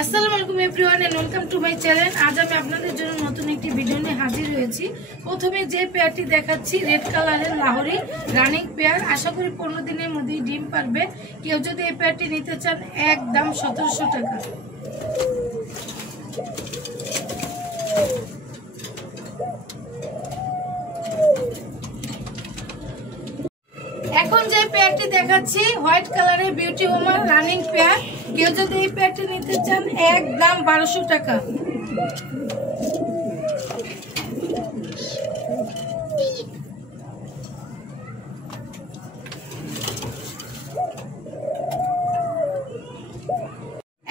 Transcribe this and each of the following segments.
আসসালামু আলাইকুম everyone and welcome to my channel. আজ আমি আপনাদের জন্য নতুন একটি ভিডিও নিয়ে হাজির হয়েছি। প্রথমে যে পেয়ারটি দেখাচ্ছি রেড কালারের লাহোরি রানিং পেয়ার, আশা করি 15 দিনের মধ্যেই ডিম পারবে। কেউ যদি এই পেয়ারটি নিতে চান একদম 1700 টাকা। এখন যে পেয়ারটি দেখাচ্ছি হোয়াইট কালারের বিউটি ওমান রানিং পেয়ার, কেউ যদি এই পেয়ারটি নিতে চান একদম 1200 টাকা।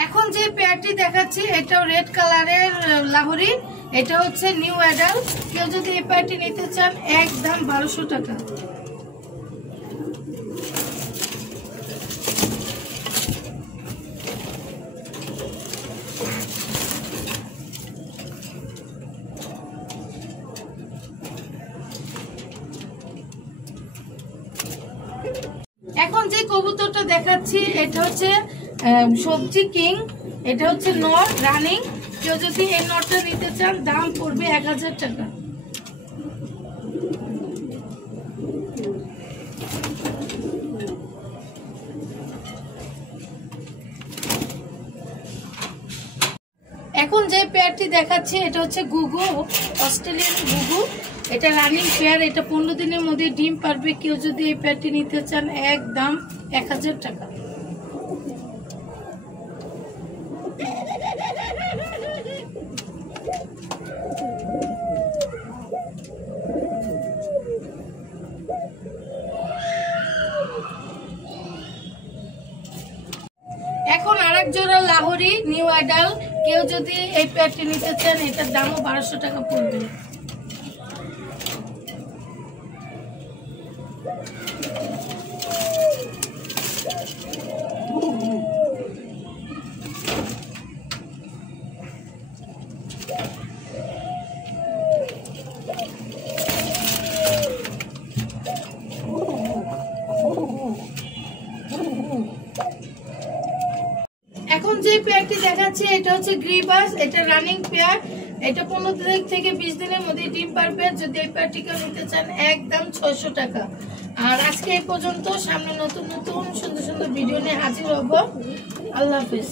এখন যে পেয়ারটি দেখাচ্ছি এটাও রেড কালারের লাহোরি, এটা হচ্ছে নিউ অ্যাডাল্ট, কেউ যদি এই পেয়ারটি নিতে চান একদম 1200 টাকা। এখন যে কবুতরটা দেখাচ্ছি এটা হচ্ছে সবজি কিং, এটা হচ্ছে নর রানিং, কেউ যদি এই নরটা নিতে চান দাম পড়বে 1000 টাকা। এখন যে পেয়ারটি দেখাচ্ছি এটা হচ্ছে গুগু, অস্ট্রেলিয়ান গুগু, এটা রানিং পেয়ার, এটা 15 দিনের মধ্যে ডিম পারবে। কেউ যদি এই পেয়ারটি নিতে চান একদম 1000 টাকা। এখন আরেক জোড়া লাহোরি নিউ অ্যাডাল, কেউ যদি এই পেয়ারটি নিতে চান এটার দামও 1200 টাকা পড়বে। এখন যে পেয়ারটি দেখাচ্ছি এটা হচ্ছে গ্রিবাস, এটা রানিং পেয়ার, এটা 15 দিন থেকে 20 দিনের মধ্যে ডিম পারবে। যদি এই পেয়ারটিকে নিতে চান একদম 600 টাকা। আর আজকে এই পর্যন্ত, সামনে নতুন নতুন সুন্দর সুন্দর ভিডিও নিয়ে হাজির হব। আল্লাহ হাফেজ।